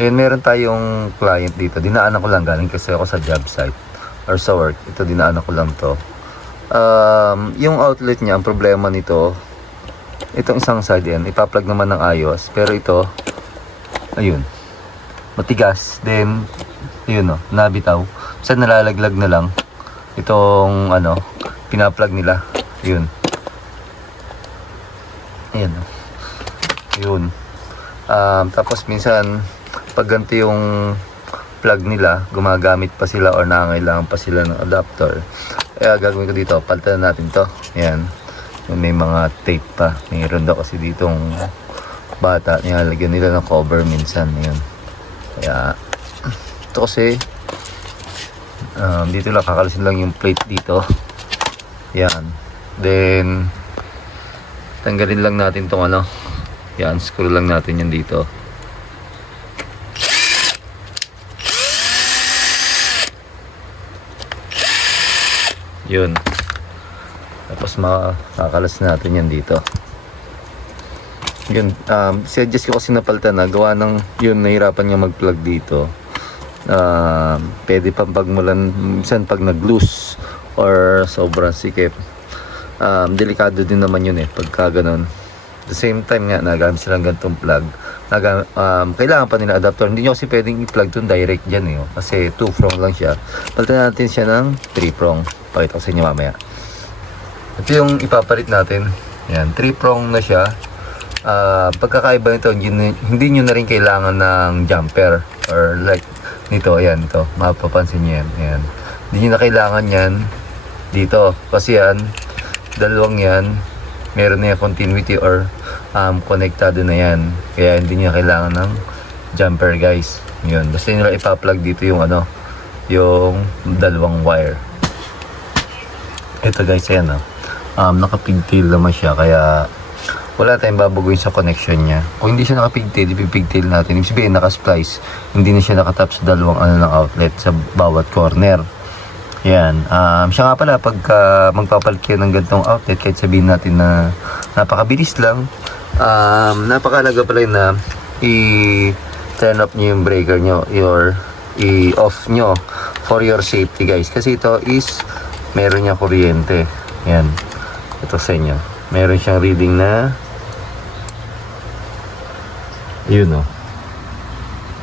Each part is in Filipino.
Ngayon meron tayong client dito. Dinaanan ko lang, galing kasi ako sa job site or sa work. Ito dinaanan ko lang to. Yung outlet niya, ang problema nito, itong isang side yan, ipa-plug naman ng ayos. Pero ito, ayun, matigas. Then, ayun o, nabitaw. Sa nalalaglag na lang itong pina-plug nila. Yun. Ayan o. Yun. Tapos minsan pag ganito yung plug nila, gumagamit pa sila or nangangailangan pa sila ng adapter. Kaya gagawin ko dito, palitan natin to. Ayan. May mga tape pa. Mayroon daw kasi ditong bata, nilalagyan nila ng cover minsan. Ayan. Kaya ito kasi dito lang, kakalisin lang yung plate dito. Ayan. Then tanggalin lang natin tong yan, screw lang natin yan dito. Yun. Tapos makakalas natin yan dito. Yun, suggest ko kasi napalitan na gawa ng yun, nahirapan niya mag-plug dito. Pwede pang pagmulan minsan pag nag-loose or sobrang sikip. Delikado din naman yun pagka ganun. At the same time nga, nagamit silang ganitong plug. Kailangan pa nila adapter. Hindi nyo kasi pwedeng i-plug itong direct dyan kasi 2-prong lang siya. Palitan natin siya ng 3-prong. Pakita ko sa inyo mamaya. Ito yung ipapalit natin. Yan, 3-prong na siya. Pagkakaiba nito, hindi nyo na rin kailangan ng jumper. Or like nito, ayan, ito. Mapapansin nyo yan. Ayan. Hindi nyo na kailangan yan dito. Kasi yan, dalawang yan, meron na yung continuity or konektado na yan. Kaya hindi nyo kailangan ng jumper, guys. Yun. Basta nyo lang ipa-plug dito yung yung dalawang wire. Ito guys, ayan nakapigtail naman siya, kaya wala tayong babaguhin sa connection niya. Kung hindi siya nakapigtail, ipipigtail natin. Ibig sabihin naka-splice, hindi na siya nakatap sa dalawang ng outlet sa bawat corner. Yan. Siya nga pala, pagka magpapalit kayo ng ganitong outlet, kahit sabihin natin na napakabilis lang, napakalaga pala yun na i-turn up nyo yung breaker nyo or i-off nyo for your safety, guys. Kasi ito is meron niya kuryente. Yan. Ito sa inyo. Meron siyang reading na yun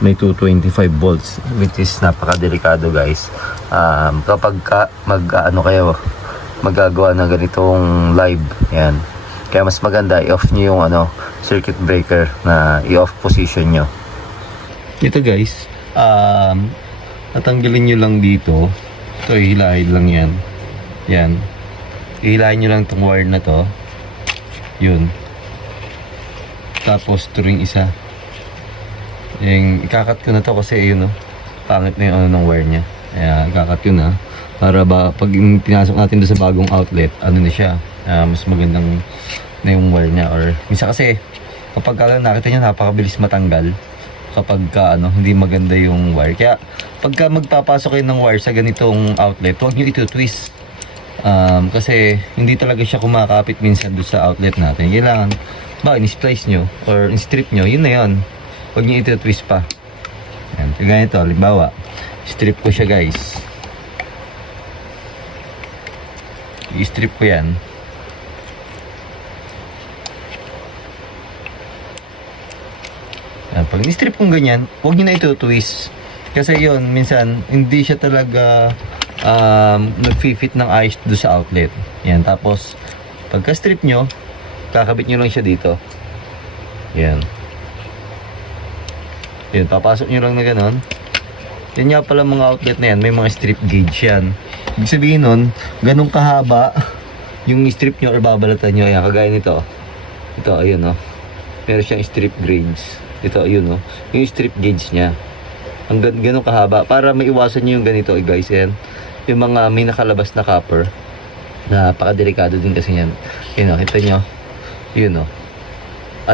may 225 volts, which is napakadelikado, guys. Kapag kayo magagawa ng ganitong live, yan, kaya mas maganda i-off nyo yung circuit breaker na i-off position nyo. Ito guys, natanggalin nyo lang dito. Ito, hilahin lang yan. Yan, hilahin nyo lang itong wire na to. Yun. Tapos ito ring isa, yung ikakat ko na to kasi yun pangit na yung ng wire nya. Kaya ikakat ko na para pag pinasok natin doon sa bagong outlet, na siya, mas magandang na yung wire nya. Or minsan kasi kapag nakita nyo, napakabilis matanggal kapag hindi maganda yung wire. Kaya pagka magpapasok kayo ng wire sa ganitong outlet, huwag nyo ito-twist. Kasi hindi talaga siya kumakapit minsan doon sa outlet natin. Kailangan in-splice nyo or in-strip nyo, yun na yun. Huwag nyo ito-twist pa. Yan, ganito, halimbawa strip ko siya, guys. I-strip ko yan. Yan, pag i-strip kong ganyan, huwag nyo na ito-twist. Kasi yun, minsan hindi siya talaga nag-fit ng ayos doon sa outlet. Yan, tapos pagka-strip nyo, kakabit nyo lang siya dito. Yan. Yan, papasok nyo lang na ganon. Yan nga pala mga outlet na yan, may mga strip gauge yan. Ibig sabihin nun, ganun kahaba yung strip nyo or babalatan nyo. Ayan, kagaya nito. Ito, ayun meron siyang strip gauge. Ito, ayun yung strip gauge nya. Ang ganun kahaba. Para maiwasan nyo yung ganito, guys. Yan. Yung mga may nakalabas na copper. Napakadelikado din kasi yan. Yun kita nyo. Yun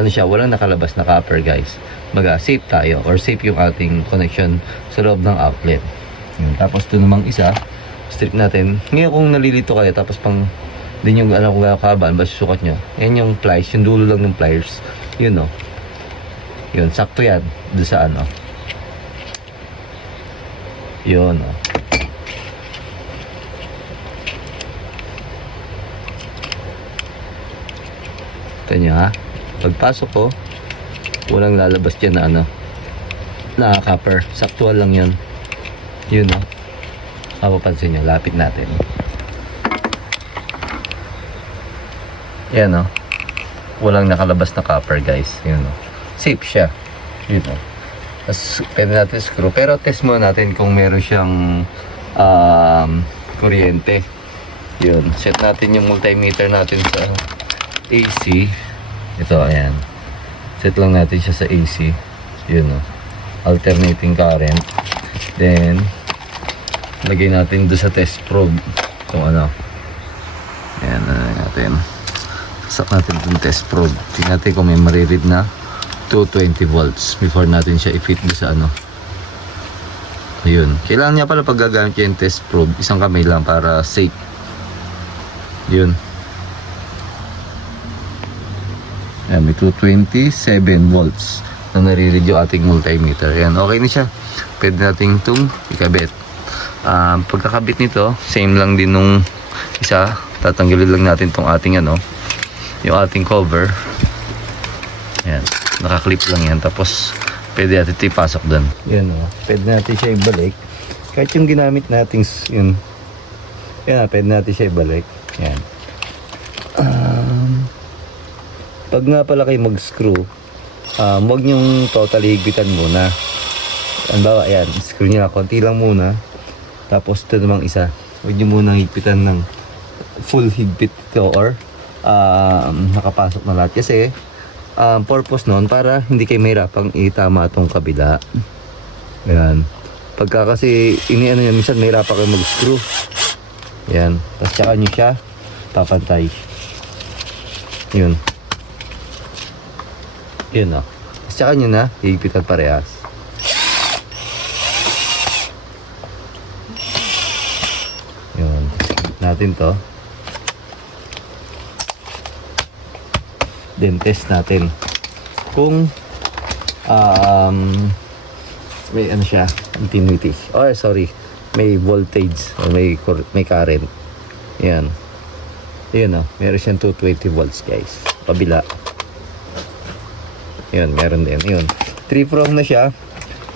siya, walang nakalabas na copper, guys. Safe tayo or safe yung ating connection sa loob ng outlet. Tapos ito namang isa, strip natin. Ngayon kung nalilito kayo tapos pang din yung alam kung kaban, basta sukat nyo. Yan yung pliers, yung dulo lang ng pliers. Yun yun, sakto yan doon sa Yun, oh. Ito nyo, ha? Pagpasok ko, walang lalabas dyan na ano, na copper. Saktual lang yun. Yun, oh. Mapapansin nyo, lapit natin. Yan, oh. Walang nakalabas na copper, guys. Yun, oh. Safe siya. Yun, oh. Tapos, pwede natin screw. Pero test muna natin kung meron siyang kuryente. Yun. Set natin yung multimeter natin sa AC. Ito, ayan. Set lang natin siya sa AC. Yun, oh. Alternating current. Then, lagay natin doon sa test probe. Kung ano. Ayan, natin. Sak natin itong test probe. Tingnan natin kung may mariread na 220 volts before natin siya i-fit doon sa ano. Ayun. Kailangan niya pala pag gagamit yung test probe, isang kamay lang para safe. Yun. Ayan, may 227 volts na nare-read yung ating multimeter. Ayan, okay na siya. Pwede natin itong ikabit. Pagkakabit nito, same lang din nung isa. Tatanggalin lang natin itong ating ano, yung ating cover. Ayan, nakaklip lang yan. Tapos, pwede natin ito ipasok doon. Yan, o. Pwede natin siya ibalik. Kahit yung ginamit natin, yun. Yan, pwede natin siya ibalik. Yan. Pag nga pala kayo mag-screw, huwag nyong totally higpitan muna. Halimbawa, ayan, screw nyo na, konti lang muna. Tapos ito namang isa. Huwag nyo munang higpitan ng full higpit ito or nakapasok na lahat. Kasi, purpose nun para hindi kayo mahirapang itama itong kabila. Ayan. Pagka kasi iniano nyo, minsan mahirapan kayo mag-screw. Ayan. Tapos tsaka nyo siya papantay. Yun. Yun, o. Tapos tsaka nyo na higpitan parehas. Yun. Natin to. Then test natin kung may ano siya, continuity or sorry, may voltage o may current. Yan. Yun, oh, meron siyang 220 volts, guys. Kabila. Yun, meron din. Yun, 3-prong na siya.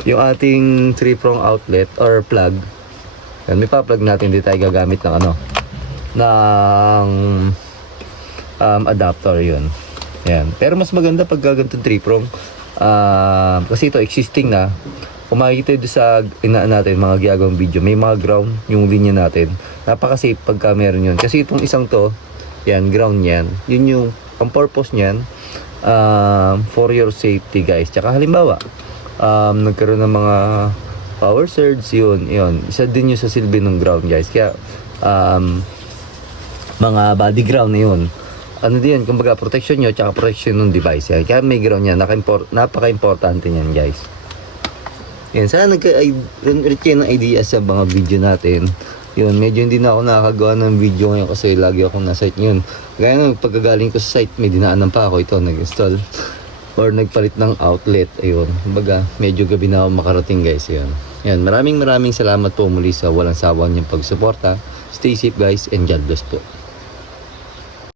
Yung ating 3-prong outlet or plug. Yan, may pa-plug natin. Hindi tayo gagamit ng ano, ng adapter. Yun. Yan. Pero mas maganda pag gaganto 3-prong. Kasi ito existing na. Kung makikita doon sa inaan natin, mga ginagawang video, may mga ground yung linya natin. Napaka-safe pagka meron yun. Kasi itong isang to, yan, ground yan. Yun yung, ang purpose niyan, for your safety, guys. Tsaka halimbawa, nagkaroon ng mga power surge, yun. Isa din yung sa silbi ng ground, guys. Kaya, mga body ground na yun. Ano din, kumbaga protection nyo tsaka protection ng device yan. Kaya may ground yan, napaka-importante yan, guys. Yan, sana nagka-reach ng idea sa mga video natin. Yun, medyo hindi na ako nakakagawa ng video ngayon kasi lagi ako nasa site yun. Gaya nung pagkagaling ko sa site, may dinaanan pa ako ito, nag-install or nagpalit ng outlet. Ayun, kumbaga medyo gabi na ako makarating, guys. Yan, yan, maraming salamat po muli sa walang sawang niyong pagsuporta. Stay safe, guys, and God bless po.